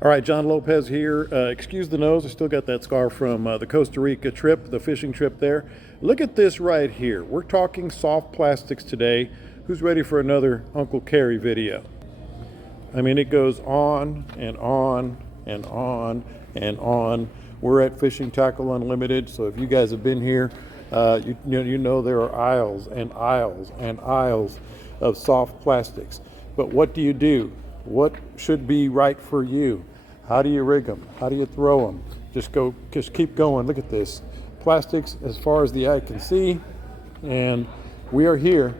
All right, John Lopez here. Excuse the nose, I still got that scar from the Costa Rica trip, the fishing trip there. Look at this right here. We're talking soft plastics today. Who's ready for another Uncle Cary video? I mean, it goes on and on and on and on. We're at Fishing Tackle Unlimited, so if you guys have been here, you know there are aisles and aisles and aisles of soft plastics. But what do you do? What should be right for you? How do you rig them? How do you throw them? Just keep going. Look at this. Plastics as far as the eye can see. And we are here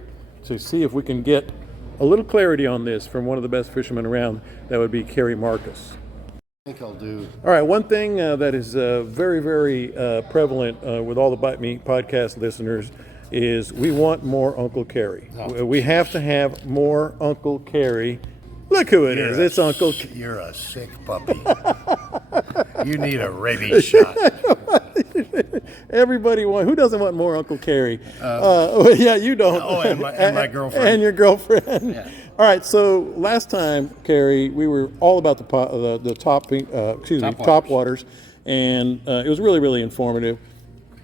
to see if we can get a little clarity on this from one of the best fishermen around. That would be Cary Marcus. I think I'll do. All right, one thing that is very, very prevalent with all the Bite Me podcast listeners is we want more Uncle Cary. Oh, we have to have more Uncle Cary. Look who it is. It's Uncle. You're a sick puppy. You need a rabies shot. Everybody who doesn't want more Uncle Cary? Yeah, you don't. Oh, and my girlfriend. And your girlfriend. Yeah. All right. So last time, Cary, we were all about the top waters, and it was really, really informative.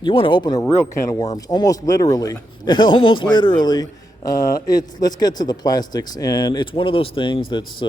You want to open a real can of worms, almost literally, almost literally. Let's get to the plastics, and it's one of those things that's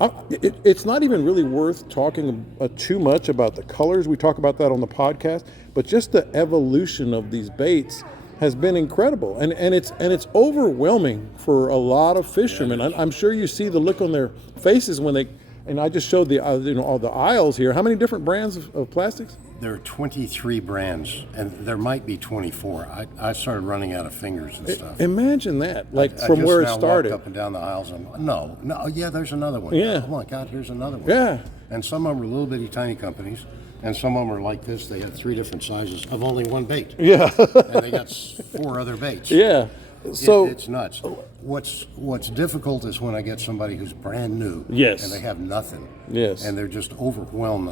it's not even really worth talking too much about the colors. We talk about that on the podcast, but just the evolution of these baits has been incredible, and it's overwhelming for a lot of fishermen. I'm sure you see the look on their faces when they. And I just showed the all the aisles here. How many different brands of plastics? There are 23 brands, and there might be 24. I started running out of fingers and stuff. Imagine that, I from just where it now started. walked up and down the aisles. And no, yeah, there's another one. Yeah. Oh my God, here's another one. Yeah. And some of them are little bitty tiny companies, and some of them are like this. They have 3 different sizes of only one bait. Yeah. And they got 4 other baits. Yeah. So it's nuts. What's difficult is when I get somebody who's brand new, Yes. and they have nothing, Yes. and they're just overwhelmed.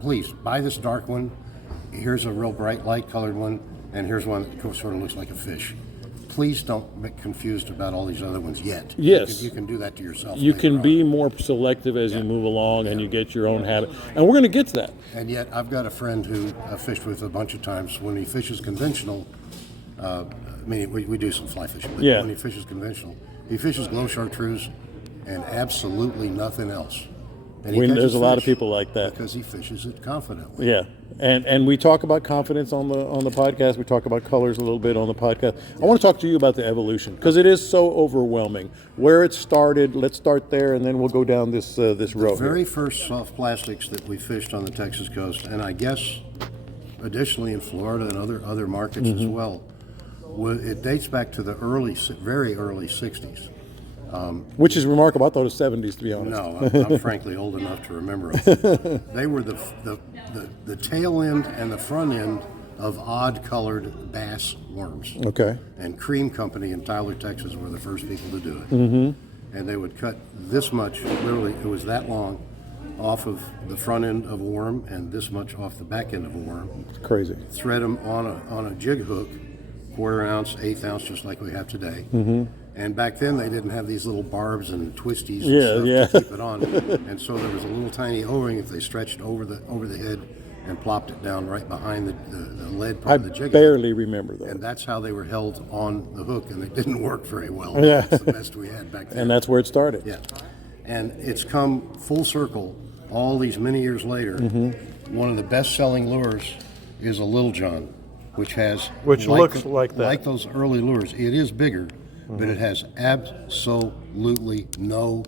Please buy this dark one. Here's a real bright light colored one, and here's one that sort of looks like a fish. Please don't get confused about all these other ones yet. Yes. You can do that to yourself. you later can on. be more selective as you move along, and you get your own habit. And we're going to get to that. And yet, I've got a friend who I've fished with a bunch of times. When he fishes conventional, we do some fly fishing, but Yeah. when he fishes conventional, he fishes glow chartreuse and absolutely nothing else. And he There's catches a lot of fish people like that. because he fishes it confidently. Yeah, and we talk about confidence on the podcast. We talk about colors a little bit on the podcast. I want to talk to you about the evolution because it is so overwhelming. Where it started, let's start there, and then we'll go down this road. The very first soft plastics that we fished on the Texas coast, and I guess additionally in Florida and other markets as well, it dates back to the very early 60s. Which is remarkable. I thought it was 70s, to be honest. No, I'm frankly old enough to remember them. They were the tail end and the front end of odd-colored bass worms. Okay. And Cream Company in Tyler, Texas were the first people to do it. Mm-hmm. And they would cut this much, literally, it was that long, off of the front end of a worm and this much off the back end of a worm. It's crazy. Thread them on a jig hook, 1/4 ounce, 1/8 ounce, just like we have today. Mm-hmm. And back then they didn't have these little barbs and twisties Yeah, and stuff to keep it on. And so there was a little tiny O-ring if they stretched over the head and plopped it down right behind the lead part of the jig. I barely remember that. And that's how they were held on the hook, and they didn't work very well. Yeah. That's the best we had back then. And that's where it started. Yeah. And it's come full circle all these many years later. Mm-hmm. One of the best-selling lures is a Little John, which looks like that. Like those early lures. It is bigger, but it has absolutely no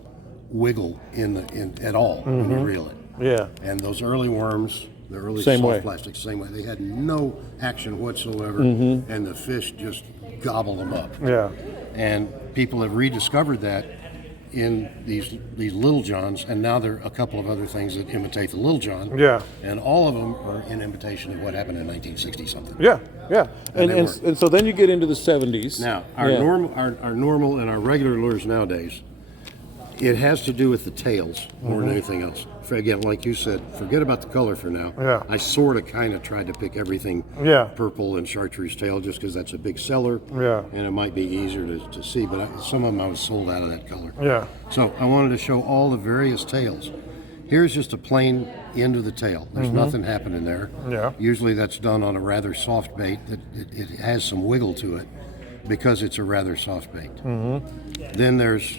wiggle in at all when you reel it. Yeah. And those early worms, the early Same soft way. plastics, same way. They had no action whatsoever, and the fish just gobbled them up. Yeah. And people have rediscovered that in these Little Johns, and now there are a couple of other things that imitate the Little John. Yeah. And all of them are in imitation of what happened in 1960 something. Yeah. Yeah. And And so then you get into the 70s. Now, our normal and our regular lures nowadays, it has to do with the tails more than anything else. Again, like you said, forget about the color for now. Yeah. I sort of kind of tried to pick everything Yeah. purple and chartreuse tail just because that's a big seller. Yeah. And it might be easier to see, but some of them I was sold out of that color. Yeah. So I wanted to show all the various tails. Here's just a plain end of the tail. There's nothing happening there. Yeah. Usually that's done on a rather soft bait that it has some wiggle to it because it's a rather soft bait. Then there's,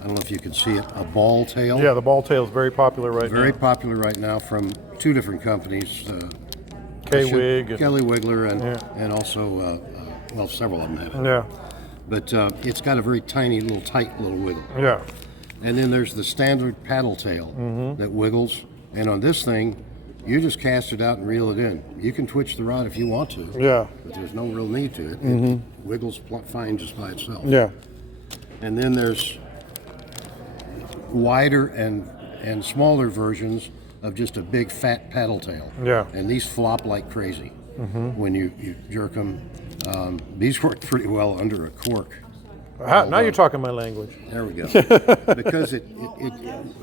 I don't know if you can see it, a ball tail. Yeah, the ball tail is very popular right now. Very popular right now from two different companies. K-Wig. Kelly Wiggler and also, well, several of them have it. Yeah. But it's got a very tiny, little tight little wiggle. Yeah. And then there's the standard paddle tail that wiggles. And on this thing, you just cast it out and reel it in. You can twitch the rod if you want to. Yeah. But there's no real need to it. It wiggles fine just by itself. Yeah. And then there's wider and smaller versions of just a big fat paddle tail. Yeah. And these flop like crazy when you jerk them. These work pretty well under a cork. Now you're talking my language. There we go. Because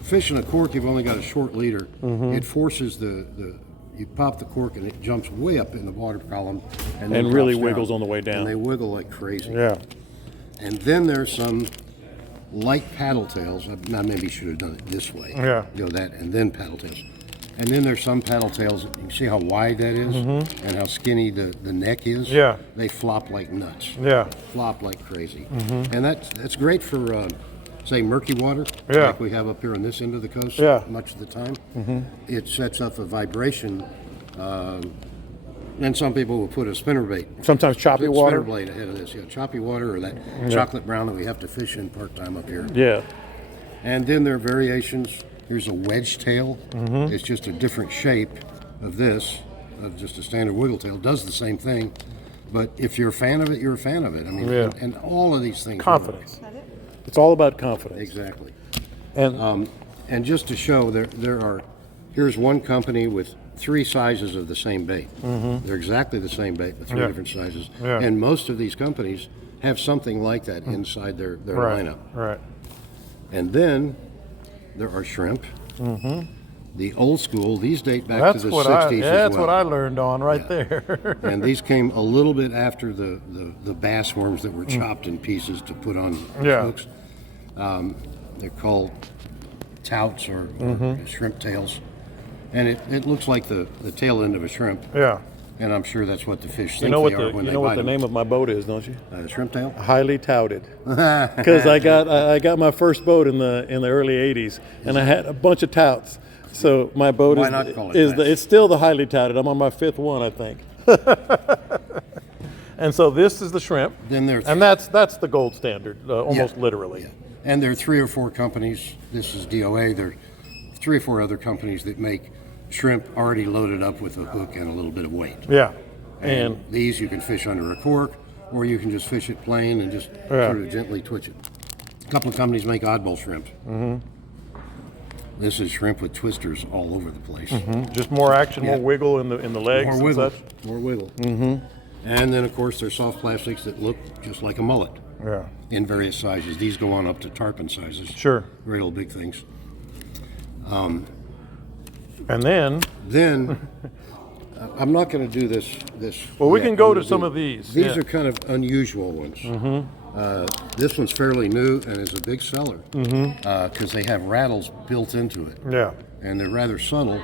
fishing a cork, you've only got a short leader. It forces you pop the cork and it jumps way up in the water column and then really drops wiggles down. on the way down. And they wiggle like crazy. Yeah. And then there's some light paddle tails. I maybe should have done it this way. Yeah. Go that and then paddle tails. And then there's some paddle tails. You can see how wide that is and how skinny the neck is. Yeah. They flop like nuts. Yeah. Flop like crazy. And that's great for, say, murky water, Yeah. like we have up here on this end of the coast Yeah. much of the time. It sets up a vibration. And some people will put a spinnerbait. Sometimes choppy Spinner water. blade ahead of this. Yeah, choppy water or that chocolate brown that we have to fish in part-time up here. Yeah. And then there are variations. Here's a wedge tail. It's just a different shape of this, of just a standard wiggle tail. Does the same thing, but if you're a fan of it, you're a fan of it. I mean, Yeah. and all of these things. Confidence. It's all about confidence. Exactly. And And just to show, here's one company with 3 sizes of the same bait. They're exactly the same bait, but 3 Yeah. different sizes. Yeah. And most of these companies have something like that inside their right. lineup. Right. And then there are shrimp. The old school, these date back That's to the what 60s as that's well. what I learned on right there. And these came a little bit after the bass worms that were chopped in pieces to put on Yeah. hooks. They're called touts or shrimp tails. And it looks like the tail end of a shrimp. Yeah. And I'm sure that's what the fish think You know what they are the when you they know what bite the them. name of my boat is, don't you? Shrimp tail? Highly touted. Because I got my first boat in the early '80s, and I had a bunch of touts. So my boat Why not call it is that? it's still the highly touted. I'm on my 5th one, I think. And so this is the shrimp, Then there are and that's the gold standard, almost Yeah. literally. And there are 3 or 4 companies. This is DOA. There are 3 or 4 other companies that make shrimp already loaded up with a hook and a little bit of weight. Yeah. And And these you can fish under a cork, or you can just fish it plain and just Yeah. sort of gently twitch it. A couple of companies make oddball shrimp. This is shrimp with twisters all over the place. just more action, Yeah. more wiggle in the legs More and wiggle. such. More wiggle. And then, of course, there's soft plastics that look just like a mullet Yeah. in various sizes. These go on up to tarpon sizes. Sure. Great little big things. And then Then, I'm not going to do this. Well, we yet. can go I'm to gonna some do- of these. These Yeah. are kind of unusual ones. This one's fairly new and is a big seller because they have rattles built into it, Yeah. and they're rather subtle.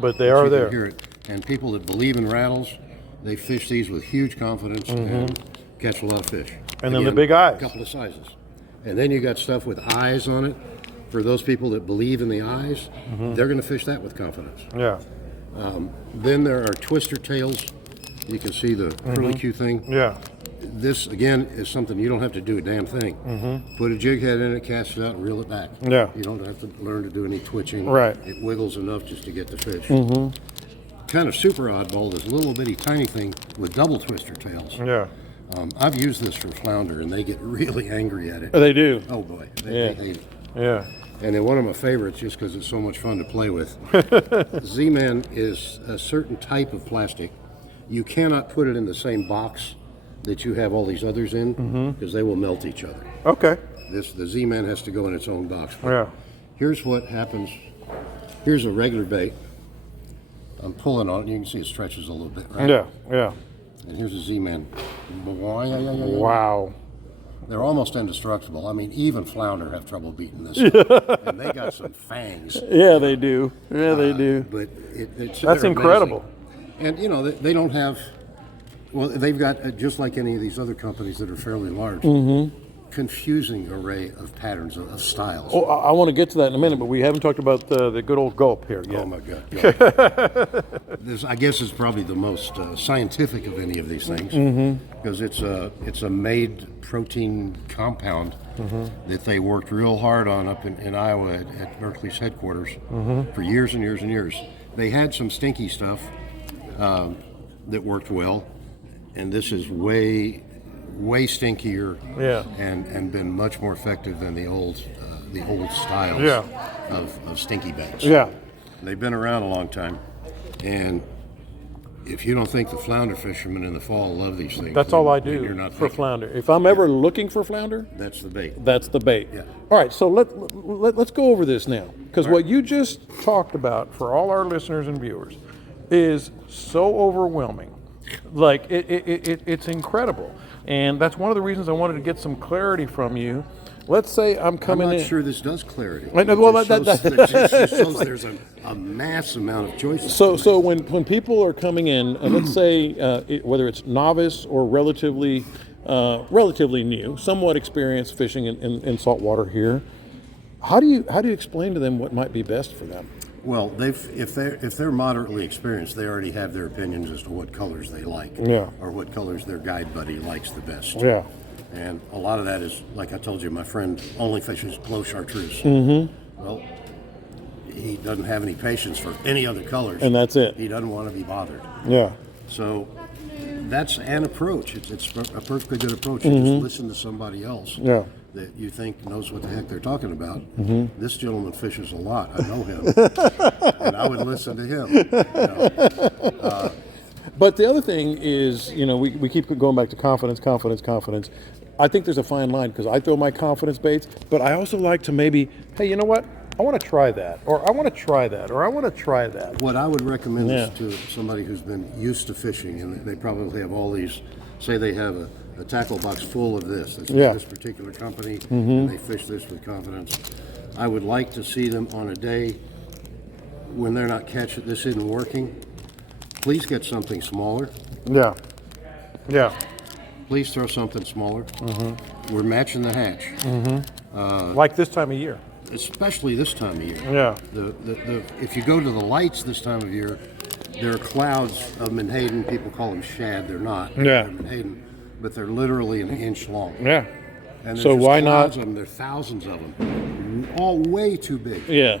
But they but are you can there. hear it. And people that believe in rattles, they fish these with huge confidence and catch a lot of fish. And then the big eyes. A couple of sizes. And then you got stuff with eyes on it. For those people that believe in the eyes, they're going to fish that with confidence. Yeah. Then there are twister tails. You can see the curlicue thing. Yeah. This, again, is something you don't have to do a damn thing. Put a jig head in it, cast it out, and reel it back. Yeah. You don't have to learn to do any twitching. Right. It wiggles enough just to get the fish. Kind of super oddball, this little bitty tiny thing with double twister tails. Yeah. I've used this for flounder, and they get really angry at it. They do. Oh boy, Yeah. they hate it. Yeah. And then one of my favorites, just because it's so much fun to play with, Z-Man is a certain type of plastic. You cannot put it in the same box that you have all these others in, because they will melt each other. Okay. The Z-Man has to go in its own box. Yeah. Here's what happens. Here's a regular bait. I'm pulling on it. You can see it stretches a little bit, right? Yeah. Yeah. And here's a Z-Man. Wow. They're almost indestructible. I mean, even flounder have trouble beating this stuff. And they got some fangs. Yeah, they do. Yeah, they do. But That's they're incredible. amazing. And, you know, they don't have, well, they've got, just like any of these other companies that are fairly large, confusing array of patterns, of styles. Oh, I want to get to that in a minute, but we haven't talked about the good old Gulp here yet. Oh my God! This, I guess, is probably the most scientific of any of these things, because it's a made protein compound that they worked real hard on up in Iowa at Berkeley's headquarters for years and years and years. They had some stinky stuff that worked well, and this is way stinkier, and been much more effective than the old styles of stinky baits. Yeah. They've been around a long time, and if you don't think the flounder fishermen in the fall love these things, That's all I then do you're not for thinking. flounder. If I'm ever looking for flounder, That's the bait. that's the bait. Yeah. All right, so let's go over this now, because what you just talked about for all our listeners and viewers is so overwhelming. Like it's incredible, and that's one of the reasons I wanted to get some clarity from you. Let's say I'm coming in. I'm not sure this does clarity. I know, well, It just shows there's a mass amount of choices. So when people are coming in, let's say whether it's novice or relatively new, somewhat experienced fishing in saltwater here, how do you explain to them what might be best for them? Well, if they're moderately experienced, they already have their opinions as to what colors they like, or what colors their guide buddy likes the best. Yeah. And a lot of that is, like I told you, my friend only fishes glow chartreuse. Well, he doesn't have any patience for any other colors. And that's it. He doesn't want to be bothered. Yeah. So that's an approach. It's a perfectly good approach. You just listen to somebody else that you think knows what the heck they're talking about. This gentleman fishes a lot. I know him. And I would listen to him. You know. But the other thing is, we keep going back to confidence. I think there's a fine line, because I throw my confidence baits, but I also like to maybe, hey, you know what? I want to try that, or I want to try that, or I want to try that. What I would recommend is to somebody who's been used to fishing, and they probably have all these, say they have a tackle box full of this. It's this particular company, and they fish this with confidence. I would like to see them on a day when they're not catching, this isn't working. Please get something smaller. Yeah. Please throw something smaller. We're matching the hatch. Like this time of year. Especially this time of year. Yeah. If you go to the lights this time of year, there are clouds of menhaden. People call them shad. They're not. They're menhaden, but they're literally an inch long. Yeah. And so why not? Of them. There are thousands of them, all way too big. Yeah.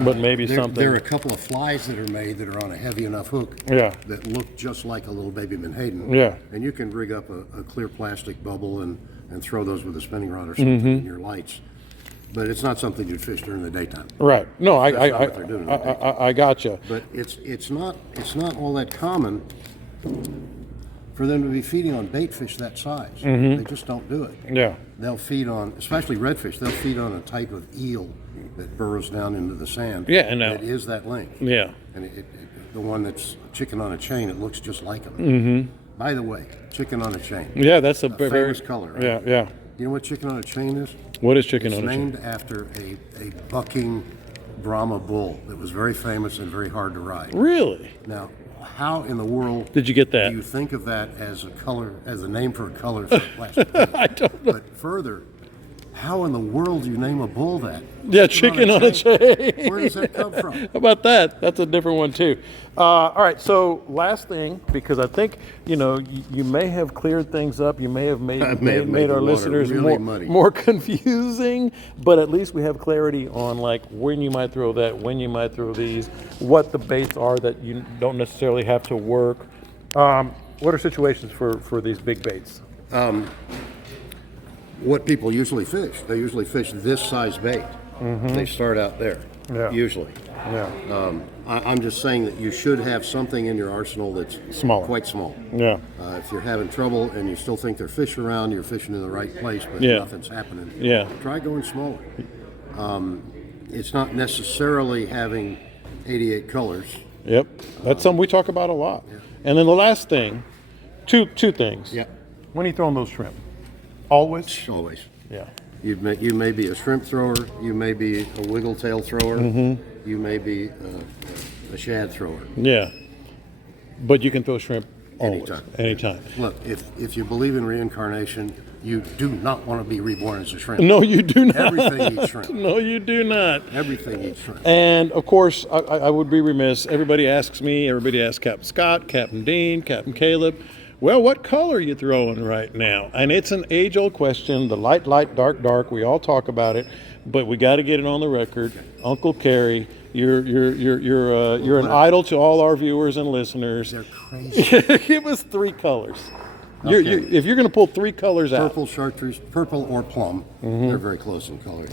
But maybe something. There are a couple of flies that are made that are on a heavy enough hook that look just like a little baby menhaden. Yeah. And you can rig up a clear plastic bubble and throw those with a spinning rod or something in your lights. But it's not something you'd fish during the daytime. Right. No, That's not what they're doing in the daytime. I gotcha. But it's not all that common for them to be feeding on bait fish that size. They just don't do it. Yeah. They'll feed on, especially redfish, they'll feed on a type of eel that burrows down into the sand. Yeah, and that is that length. Yeah. And the one that's chicken on a chain, it looks just like them. By the way, chicken on a chain. Yeah, that's a famous color, right? Yeah. You know what chicken on a chain is? What is chicken on a chain? It's named after a bucking Brahma bull that was very famous and very hard to ride. Really? Now, how in the world did you get that? Do you think of that as a name for a color for a plastic bait? I don't know. But further, how in the world do you name a bull that? Yeah, chicken on a chain. Where does that come from? How about that? That's a different one too. All right, so last thing, because I think you may have cleared things up. You may have made our listeners really more confusing, but at least we have clarity on like when you might throw that, when you might throw these, what the baits are that you don't necessarily have to work. What are situations for these big baits? What people usually fish, they usually fish this size bait. They start out there, usually. Yeah. I'm just saying that you should have something in your arsenal that's smaller, quite small. Yeah. If you're having trouble and you still think there's fish around, you're fishing in the right place, but nothing's happening. Yeah. Try going smaller. It's not necessarily having 88 colors. Yep. That's something we talk about a lot. Yeah. And then the last thing, two things. Yeah. When are you throwing those shrimp? Always? Always. Yeah. You may be a shrimp thrower. You may be a wiggle tail thrower. You may be a shad thrower. Yeah. But you can throw shrimp always. Anytime. Look, if you believe in reincarnation, you do not want to be reborn as a shrimp. No, you do not. Everything eats shrimp. No, you do not. Everything eats shrimp. And of course, I would be remiss. Everybody asks me, everybody asks Captain Scott, Captain Dean, Captain Caleb, well, what color are you throwing right now? And it's an age-old question, the light, dark, dark. We all talk about it, but we got to get it on the record. Uncle Cary, you're an idol to all our viewers and listeners. They're crazy. Give us 3 colors. Okay. If you're going to pull 3 colors out. Purple, chartreuse, purple or plum. They're very close in color.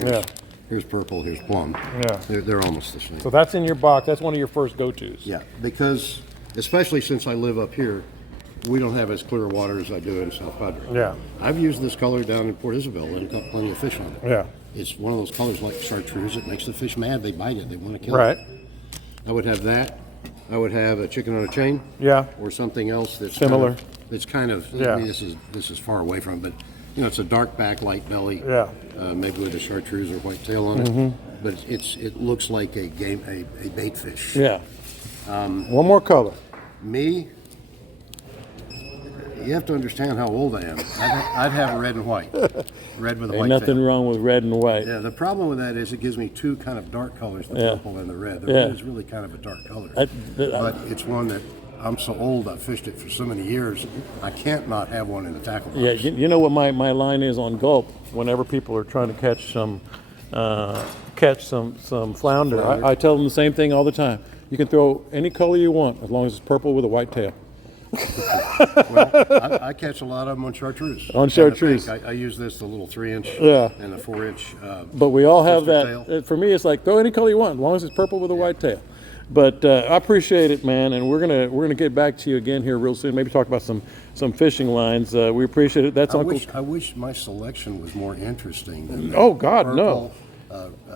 Here's purple, here's plum. Yeah. They're almost the same. So that's in your box. That's one of your first go-tos. Yeah, because especially since I live up here, we don't have as clear water as I do in South Padre. Yeah. I've used this color down in Port Isabel and caught plenty of fish on it. Yeah. It's one of those colors like chartreuse. It makes the fish mad. They bite it. They want to kill Right. it. I would have that. I would have a chicken on a chain. Yeah. Or something else that's Similar. It's kind of. Yeah. I mean, this is far away from, it, but it's a dark back, light belly. Yeah. Maybe with a chartreuse or white tail on it. But it looks like a bait fish. Yeah. One more color. Me. You have to understand how old I am. I'd have red and white. Red with a white Ain't nothing tail. wrong with red and white. Yeah, the problem with that is it gives me 2 kind of dark colors, the purple and the red. The red is really kind of a dark color. But it's one that I'm so old, I've fished it for so many years, I can't not have one in the tackle box. Yeah, you know what my line is on Gulp whenever people are trying to catch some flounder. I tell them the same thing all the time. You can throw any color you want as long as it's purple with a white tail. Well, I catch a lot of them on chartreuse. On chartreuse. I use this, the little 3-inch and the 4-inch. But we all have that. Tail. For me, it's like throw any color you want as long as it's purple with a white tail. But I appreciate it, man, and we're gonna get back to you again here real soon. Maybe talk about some fishing lines. We appreciate it. That's Uncle. I wish my selection was more interesting than that. Oh God, Purple, no.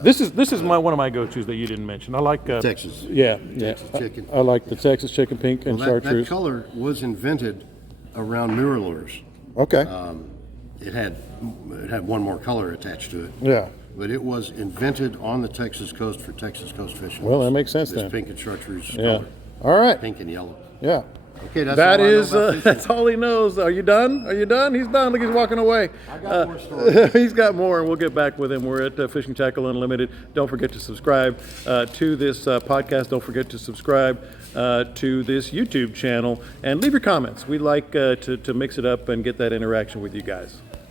This is one of my go-tos that you didn't mention. I like Texas. Texas chicken. I like the Texas chicken pink and chartreuse. That color was invented around mirror lures. Okay. It had one more color attached to it. Yeah. But it was invented on the Texas coast for Texas coast fishing. Well, that makes sense this then. pink and chartreuse Yeah. color. All right. Pink and yellow. Yeah. Okay, that's That all I know is, about fishing. that's all he knows. Are you done? Are you done? He's done. Look, he's walking away. I got more stories. He's got more, and we'll get back with him. We're at Fishing Tackle Unlimited. Don't forget to subscribe to this podcast. Don't forget to subscribe to this YouTube channel, and leave your comments. We like to mix it up and get that interaction with you guys.